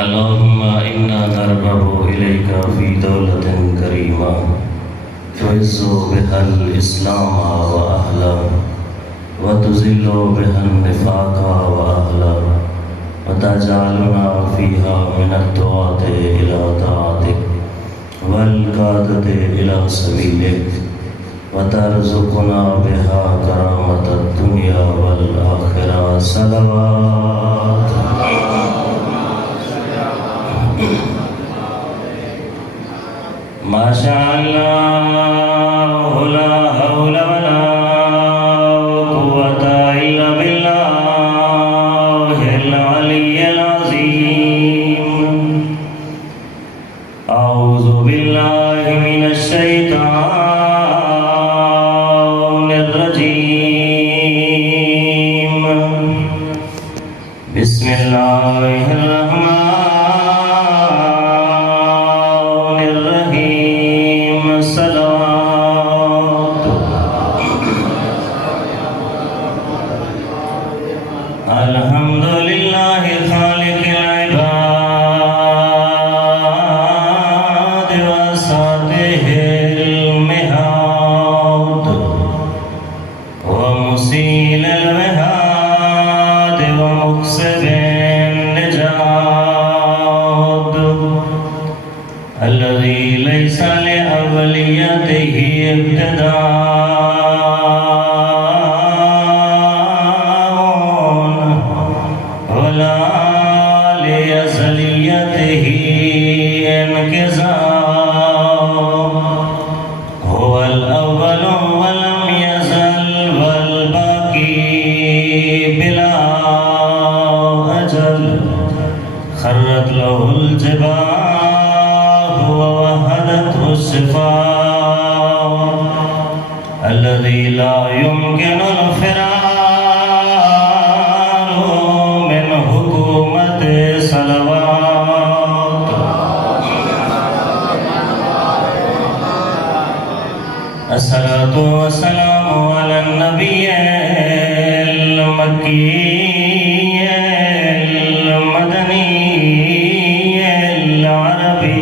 अल्लाहुम्मा इन्ना नरग़बु इलैका फ़ी दौलतिन करीमा तुइज़्ज़ु बिहल इस्लामा व अहला व तुज़िल्लु बिहन निफ़ाक़ा व अहला व तजअलुना फ़ीहा मिनद दुआति इला ताअतिक वल क़ादति इला सबीलिक व तरज़ुक़ना बिहा करामतद दुनिया वल आखिरा। सलवात। माशाअल्लाह ला हौला वला कुव्वता इल्ला बिल्लाहिल अलिय्यिल अज़ीम। औज़ु बिल्लाहि मिनश शैतानिर रजीम। बिस्मिल्लाहिर रहमानिर रहीम। सलात। अल्हम्दुलिल्लाहि खालिकिल इबाद व सातिहिल मिहाद व मुसीलिल वहाद व मुक्सिबिन निजाद अल्लज़ी लैसा लिअव्वलियतिही इब्तिदाउन वला लिअज़लियतिही इंक़िज़ाअ। हुवल अव्वलु वलम यज़ल वल बाक़ी बिला अजल। खर्रत लहुल जिबाहु व वहदतहु सिफ़ाअ अल्लज़ी ला युमकिनुल फ़िरारु मिन हुकूमति सलवात। अस्सलातु वस्सलामु अलन नबिय्यिल मक्किय्यिल मदनिय्यिल अरबी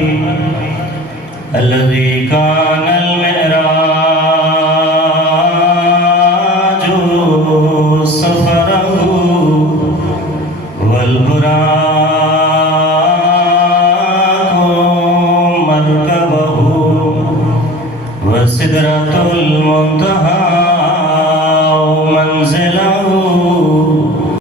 अल्लज़ी कानल मिअराजु सफ़रहु वल बुराक़ु